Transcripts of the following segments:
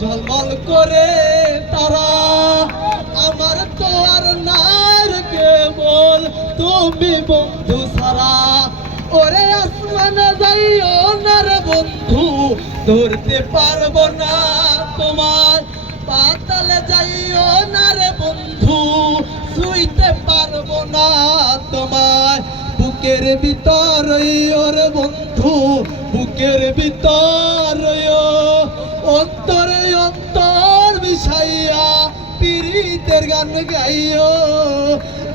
ঝলমল করে তারা আমার তো আর নাই কেবল তুমি বন্ধু সারা। ওরে আসমানে যাইও না রে বন্ধু, ধরতে পারবো না তোমার। পাতালে যাইও না রে বন্ধু, ছুঁইতে পারবো না তোমার। বুকের ভিতর ওরে বন্ধু, বুকের ভিতর অন্তরে অন্তর মিশাইয়া পীড়িতের গান গাইও।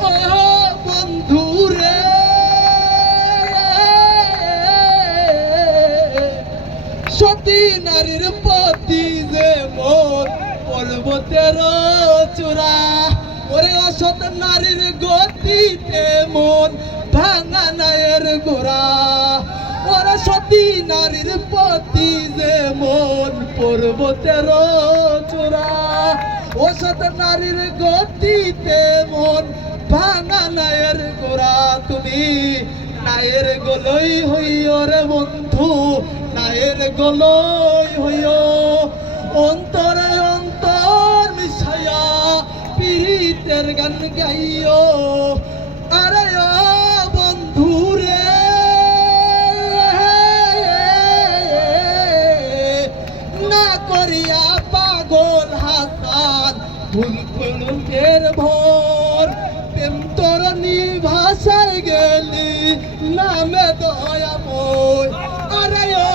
ও বন্ধু রে, সতী নারীর প্রতি যে মন পর্বতের চূড়া। ওরে অসৎ নারীর গতিতে মন ভাঙা নায়ের গোড়া। ওরে সতী নারীর প্রতি যে মন পর্বতের চূড়া। অসৎ নারীর গতিতে মন ভাঙা নায়ের গোড়া। তুমি নায়ের গোলই হইও রে বন্ধু, নায়ের গোলই হইও। অন্তরে অন্তর মিশাইয়া পীড়িতের গান গাইও। আরে ও বন্ধু রে, না করিয়া পাগল হাসান ভুল কলঙ্কের ভোর। প্রেম তরণী ভাষায় গেলি নামে দয়াময়। আরে ও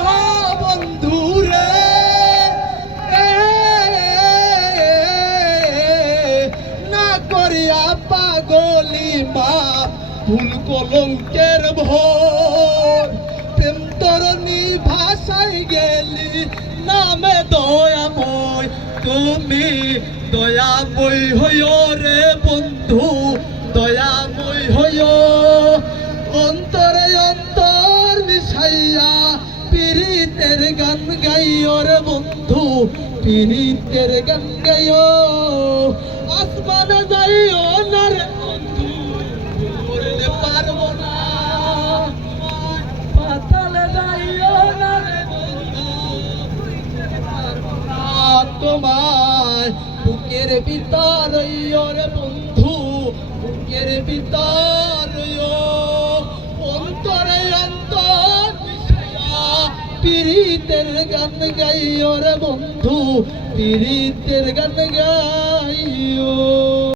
বন্ধু রে, না করিয়া পাগলি মা ভুল কলঙ্কের ভোর। প্রেম তরণী ভাষায় গেলি নামে দয়াময়। তুমি দয়াময় হইও রে বন্ধু, দয়াময় হইও। অন্তরে অন্তর মিশাইয়া পীড়িতের গান গাইও রে বন্ধু, পীড়িতের গান গাইও। আসমানে যাইও না রে বন্ধু, উড়তে পারবো না। পাতালে যাইও না রে বন্ধু, উড়তে পারবো না তোমার। বুকের ভিতর রে বন্ধু, বুকের ভিতর অন্তরে অন্তর মিশাইয়া পীড়িতের গান গাইও রে বন্ধু, পীড়িতের গান গাইও।